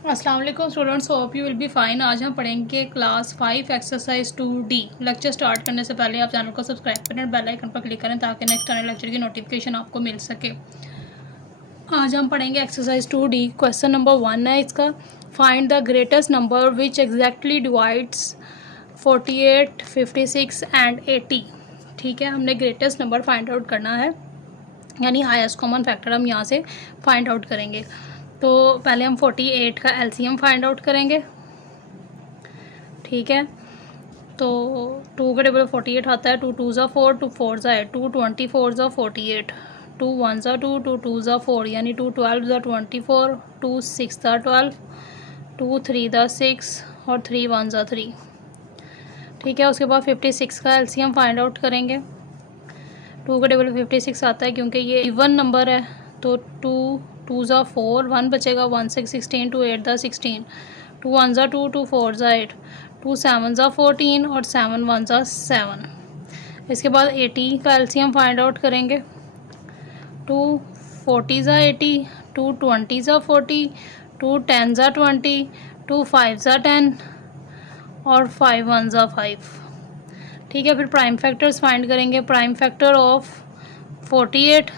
अस्सलाम वालेकुम students, hope you will be fine. आज हम पढ़ेंगे class 5 exercise 2D। Lecture start करने से पहले आप चैनल को सब्सक्राइब करें और बेल आइकन पर क्लिक करें ताकि नेक्स्ट आने लेक्चर की नोटिफिकेशन आपको मिल सके। आज हम पढ़ेंगे एक्सरसाइज 2D। क्वेश्चन नंबर 1 है इसका, find the greatest number which exactly divides 48, 56 and 80। ठीक है, हमने ग्रेटेस्ट नंबर फाइंड आउट करना है, यानी हाईएस्ट कॉमन फैक्टर हम यहाँ से फाइंड आउट करेंगे। तो पहले हम 48 का एलसीएम फाइंड आउट करेंगे। ठीक है, तो 2 के टेबल 48 आता है। 2 2 ज़ा 4, 2 4 ज़ा 8, 2 24 ज़ा 48, 2 1 ज़ा 2, 2 2 ज़ा 4, यानी 2 12 ज़ा 24, 2 6 ज़ा 12, 2 3 ज़ा 6 और 3 1 ज़ा 3। ठीक है, उसके बाद 56 का एलसीएम फाइंड आउट करेंगे। 2 के टेबल 56 आता है क्योंकि ये इवन नंबर है, तो 2 2 ज़ा 4, 1 बचेगा, 1 6 16, 2 8 ज़ा 16, 2 1 ज़ा 2, 2 4 ज़ा 8, 2 7 ज़ा 14 और 7 1 ज़ा 7। इसके बाद 80 का एलसीएम फाइंड आउट करेंगे। 2 40 ज़ा 80, 2 20 ज़ा 40, 2 10 ज़ा 20, 2 5 ज़ा 10 और 5 1 ज़ा 5। ठीक है, फिर प्राइम फैक्टर्स फाइंड करेंगे। प्राइम फैक्टर ऑफ 48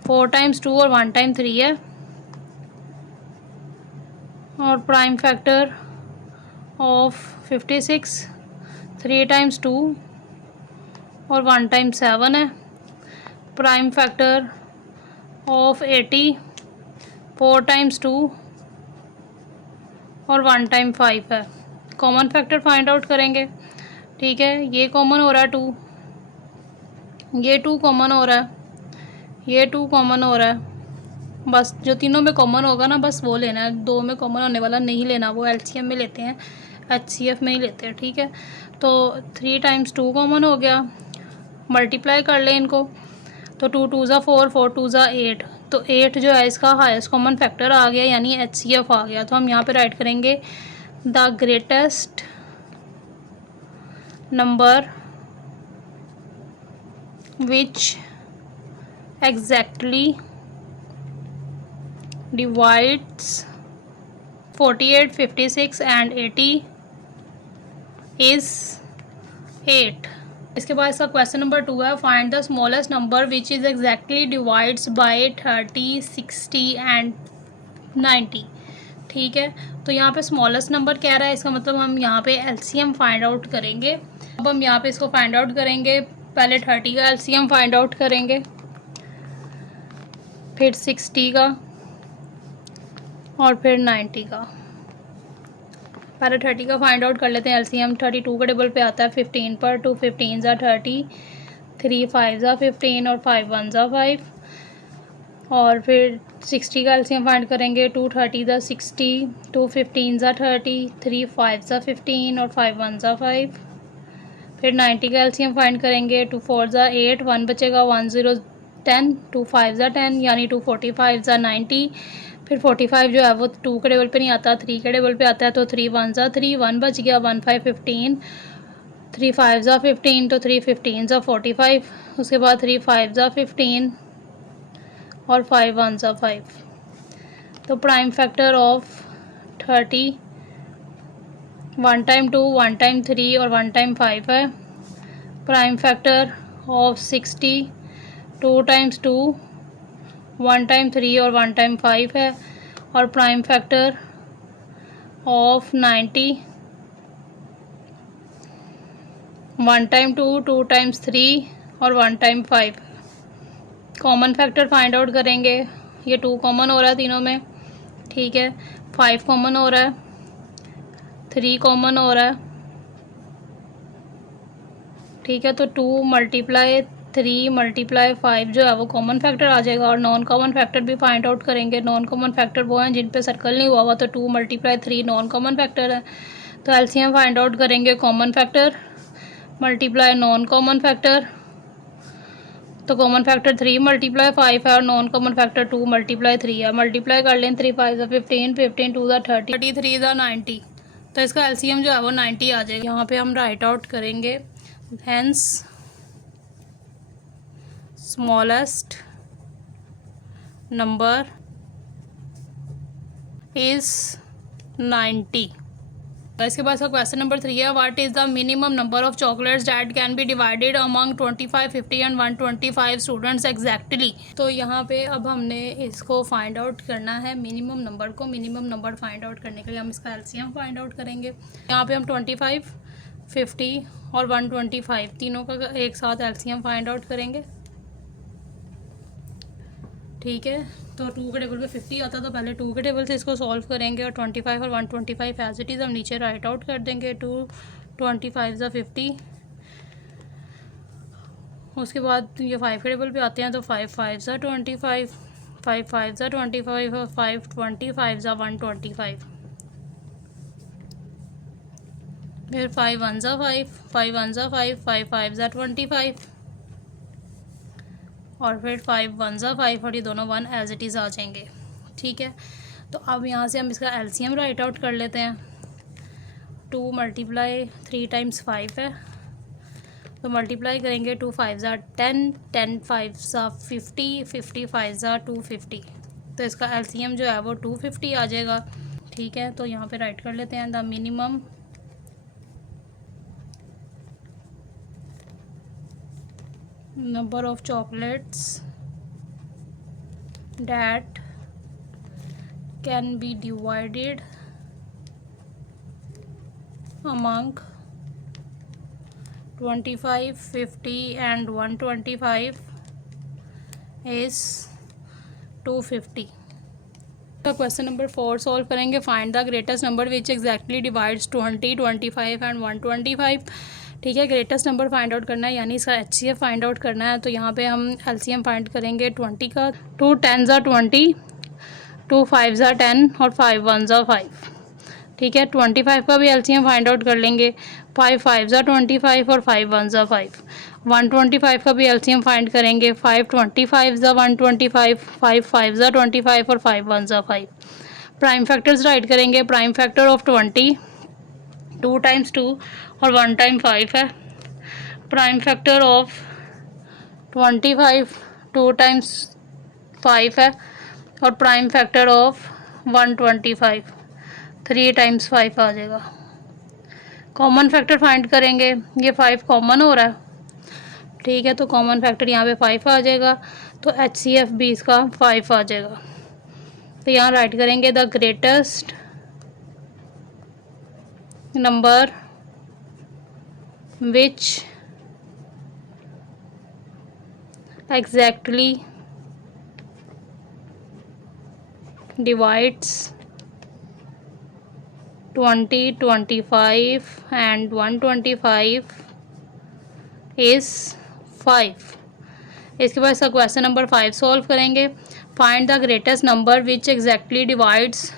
4 टाइम्स 2 और 1 टाइम 3 है, और प्राइम फैक्टर ऑफ 56 3 टाइम्स 2 और 1 टाइम 7 है। प्राइम फैक्टर ऑफ 80 4 टाइम्स 2 और 1 टाइम 5 है। कॉमन फैक्टर फाइंड आउट करेंगे। ठीक है, ये कॉमन हो रहा है 2, ये 2 कॉमन हो रहा है, ये 2 कॉमन हो रहा है। बस जो तीनों में कॉमन होगा ना, बस वो लेना है। 2 में कॉमन होने वाला नहीं लेना, वो एलसीएम में लेते हैं, एचसीएफ में ही लेते हैं। ठीक है, तो 3 टाइम्स 2 कॉमन हो गया, मल्टीप्लाई कर लें इनको, तो 2 2 ज़ा 4, 4 2 ज़ा 8, तो 8 जो है इसका हाईएस्ट कॉमन फैक्टर आ गया, यानी एचसीएफ आ गया। तो हम यहाँ पे राइट करेंगे the greatest number which exactly divides 48, 56 and 80 is 8। इसके बाद इसका क्वेश्चन नंबर 2 है, find the smallest number which is exactly divides bye 30, 60 and 90। ठीक है, तो यहाँ पे स्मॉलेस्ट नंबर कह रहा है, इसका मतलब हम यहाँ पे एलसीएम फाइंड आउट करेंगे। अब हम यहाँ पे इसको फाइंड आउट करेंगे। पहले 30 का एलसीएम फाइंड आउट करेंगे, फिर 60 का और फिर 90 का। पहले 30 का फाइंड आउट कर लेते हैं एलसीएम। 32 के टेबल पे आता है 15 पर, 2 15 ज़ा 30, 3 5 ज़ा 15 और 5 1 ज़ा 5। और फिर 60 का एलसीएम फाइंड करेंगे। 2 30 ज़ा 60, 2 15 ज़ा 30, 3 5 ज़ा 15 और 5 1 ज़ा 5। फिर 90 का एलसीएम फाइंड करेंगे। 2 4 ज़ा 8, 1 बचेगा, 1 0 10, 2 5 ज़ा 10, यानी 2 45 ज़ा 90। फिर 45 जो है वो 2 के टेबल पे नहीं आता, 3 के टेबल पे आता है, तो 3 1 ज़ा 3, 1 बच गया, 1 5 15, 3 5 ज़ा 15, तो 3 15 ज़ा 45। उसके बाद 3 5 ज़ा 15 और 5 1 ज़ा 5। तो prime factor of 30 1 time 2, 1 time 3 और 1 टाइम 5 है। Prime factor of 60 2 times 2, 1 time 3 और 1 टाइम 5 है। और prime factor of 90 1 time 2, 2 times 3 और 1 time 5। Common factor find out करेंगे। ये 2 कॉमन हो रहा है तीनों में। ठीक है, 5 कॉमन हो रहा है, 3 कॉमन हो रहा है। ठीक है, तो 2 मल्टीप्लाई 3 मल्टीप्लाई 5 जो है वो कॉमन फैक्टर आ जाएगा। और नॉन कॉमन फैक्टर भी फाइंड आउट करेंगे। नॉन कॉमन फैक्टर वो हैं जिन पे सर्कल नहीं हुआ हुआ, तो 2 मल्टीप्लाई 3 नॉन कॉमन फैक्टर है। तो एलसीएम फाइंड आउट करेंगे common factor multiply non common factor. तो कॉमन फैक्टर 3 मल्टीप्लाई 5 है और नॉन कॉमन फैक्टर 2 मल्टीप्लाई 3 है। मल्टीप्लाई कर लें, 3 5 15, 15 2 30, 33 90। तो इसका एलसीएम जो है वो 90 आ जाएगा। यहाँ पे हम राइट आउट करेंगे, हेंस smallest number is 90। इसके बाद क्वेश्चन नंबर 3 है, what is the minimum number of chocolates that can be divided among 25, 50 and 125 students exactly. तो यहाँ पे अब हमने इसको फाइंड आउट करना है मिनिमम नंबर को। मिनिमम नंबर फाइंड आउट करने के लिए हम इसका एलसीएम फाइंड आउट करेंगे। यहाँ पे हम 25, 50 और 125 तीनों का एक साथ एलसीएम फाइंड आउट करेंगे। ठीक है, तो 2 के टेबल पे 50 आता, तो पहले 2 के टेबल से इसको सॉल्व करेंगे और 25 और 125 एज इट इज़ हम नीचे राइट आउट कर देंगे। 2 25 ज़ा 50। उसके बाद ये 5 के टेबल पे आते हैं, तो 5 5 ज़ा 25, 5 5 ज़ा 25 और 5 25 ज़ा 125। फिर 5 1 ज़ा 5, 5 1 ज़ा 5, 5 5 ज़ा 25 और फिर 5 1 ज़ा 5 और ये दोनों 1 एज इट इज़ आ जाएंगे। ठीक है, तो अब यहाँ से हम इसका एलसीएम राइट आउट कर लेते हैं। 2 × 3 × 5 है, तो मल्टीप्लाई करेंगे। 2 5 ज़ा 10, 10 5 ज़ा 50, 50 5 ज़ा 250। तो इसका एलसीएम जो है वो 250 आ जाएगा। ठीक है, तो यहाँ पे राइट कर लेते हैं, the minimum number of chocolates that can be divided among 25, 50 and 125 is 250। तो क्वेश्चन नंबर 4 सॉल्व करेंगे। Find the greatest number which exactly divides 20, 25 and 125। ठीक है, ग्रेटेस्ट नंबर फाइंड आउट करना है, यानी इसका एचसीएफ फाइंड आउट करना है। तो यहाँ पे हम एलसीएम फाइंड करेंगे 20 का। 2 10 ज़ा 20, 2 5 ज़ा 10 और 5 1 ज़ा 5। ठीक है, 25 का भी एलसीएम फाइंड आउट कर लेंगे। 5 5 ज़ा 25 और 5 1 ज़ा 5। 125 का भी एलसीएम फाइंड करेंगे। 5 25 ज़ा 125, 5 5 ज़ा 25 और 5 1 ज़ा 5। प्राइम फैक्टर्स राइट करेंगे। प्राइम फैक्टर ऑफ 20 2 × 2 और 1 × 5 है। प्राइम फैक्टर ऑफ 25 2 × 5 है और प्राइम फैक्टर ऑफ 125 3 × 5 आ जाएगा। कॉमन फैक्टर फाइंड करेंगे। ये 5 कॉमन हो रहा है। ठीक है, तो कॉमन फैक्टर यहाँ पे 5 आ जाएगा, तो एचसीएफ भी इसका 5 आ जाएगा। तो यहाँ राइट करेंगे, the greatest number which exactly divides 20, 25 and 125 is 5। इसके बाद इसका क्वेश्चन नंबर 5 सॉल्व करेंगे। Find the greatest number which exactly divides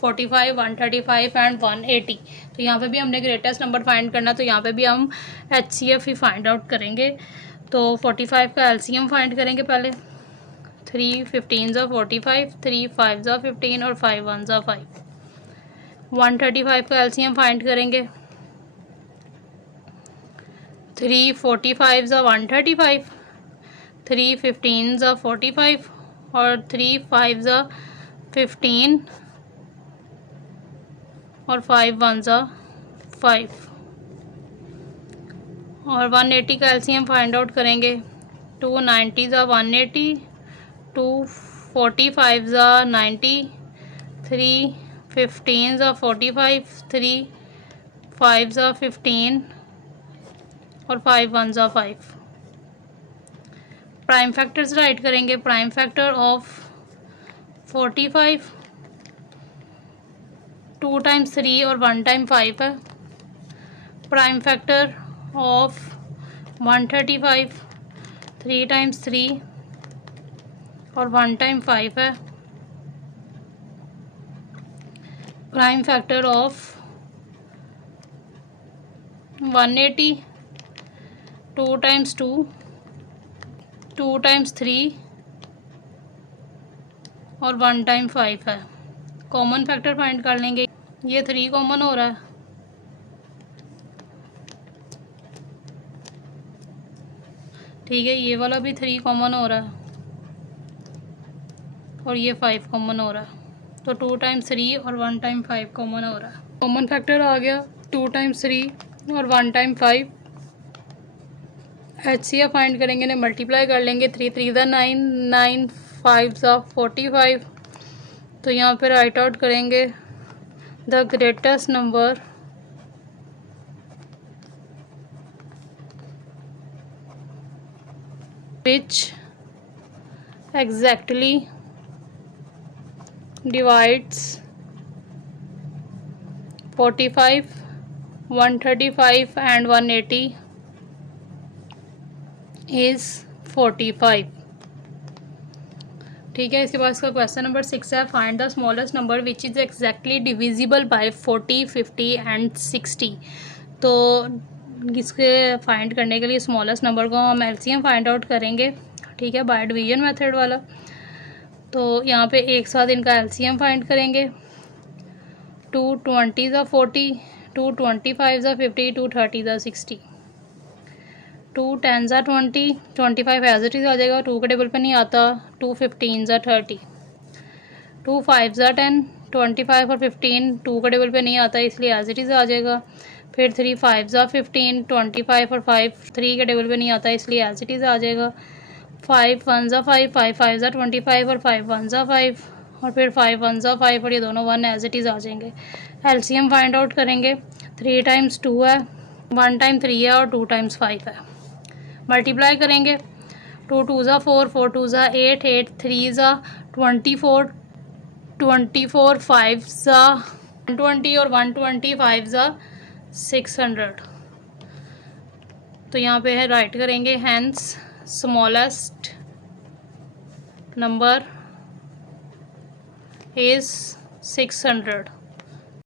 45, 135 and 180। तो यहाँ पे भी हमने ग्रेटेस्ट नंबर फाइंड करना, तो यहाँ पे भी हम एचसीएफ ही फाइंड आउट करेंगे। तो 45 का एलसीएम फाइंड करेंगे पहले। 3 15 ज़ा 45, 3 5 ज़ा 15 और 5 1 ज़ा 5। 135 का एलसीएम फाइंड करेंगे। 3 45 ज़ा 135, 3 15 ज़ा 45 और 3 5 ज़ा 15 और 5 1 ज़ा 5। और 180 का एलसीएम फाइंड आउट करेंगे। 2 90 ज़ा 180, 2 45 ज़ा 90, 3 15 ज़ा 45, 3 5 ज़ा 15 और 5 1 ज़ा 5। प्राइम फैक्टर्स राइट करेंगे। प्राइम फैक्टर ऑफ 45 2 × 3 और 1 × 5 है। प्राइम फैक्टर ऑफ 135 3 × 3 और 1 × 5 है। प्राइम फैक्टर ऑफ 180 2 × 2, 2 × 3 और 1 × 5 है। कॉमन फैक्टर फाइंड कर लेंगे। ये 3 कॉमन हो रहा है, ठीक है, ये वाला भी 3 कॉमन हो रहा है और ये 5 कॉमन हो रहा है। तो 2 टाइम्स 3 और 1 टाइम 5 कॉमन हो रहा है। कॉमन फैक्टर आ गया 2 टाइम्स 3 और 1 टाइम 5। HCF फाइंड करेंगे ने मल्टीप्लाई कर लेंगे। 3 3 ज़ा 9, 9 5 ज़ा 45। तो यहाँ पे राइट आउट करेंगे the greatest number which exactly divides 45, 135 and 180 is 45। ठीक है, इसके बाद इसका क्वेश्चन नंबर 6 है, find the smallest number which is exactly divisible by 40, 50 and 60। तो इसके फाइंड करने के लिए स्मॉलेस्ट नंबर को हम एलसीएम फाइंड आउट करेंगे। ठीक है, बाय डिवीजन मेथड वाला। तो यहाँ पे एक साथ इनका एलसीएम फाइंड करेंगे। 2 20 ज़ा 40, 2 25 ज़ा 50, 2 30 ज़ा 60, 2 10 ज़ा 20, 25 एज इट इज़ आ जाएगा, 2 के टेबल पे नहीं आता। 2 15 ज़ा 30, 2 5 ज़ा 10, 25 और 15 2 के टेबल पे नहीं आता इसलिए एज इट इज़ आ जाएगा। फिर 3 5 ज़ा 15, 25 और 5 3 के टेबल पे नहीं आता इसलिए एज इट इज़ आ जाएगा। 5 1 ज़ा 5, 5 5 ज़ा 25 और 5 1 ज़ा 5 और फिर 5 1 ज़ा 5 और ये दोनों 1 एज इट इज़ आ जाएंगे। एलसीएम फाइंड आउट करेंगे। 3 टाइम्स 2 है, 1 टाइम 3 है और 2 टाइम्स 5 है। मल्टीप्लाई करेंगे। 2 2 ज़ा 4, 4 2 ज़ा 8, 8 3 ज़ा 24, 24 5 ज़ा 120 और 125 ज़ा 600। तो यहाँ पे है राइट करेंगे हैंस स्मॉलेस्ट नंबर इज़ 600।